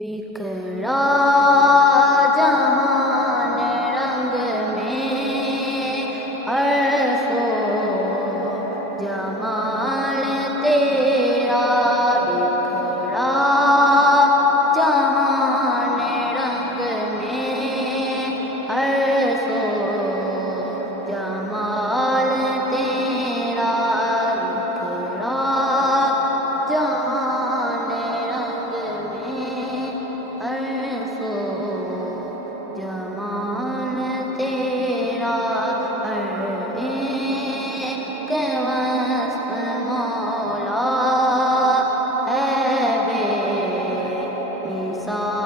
بکھرا جہان رنگ میں ہر سو جمال تیرا، بکھرا جہان رنگ میں ہر سو جمال تیرا، بکھرا جہان رنگ میں ہر سو جمال تیرا، ہر ایک وصف مولا ہے بے مثال۔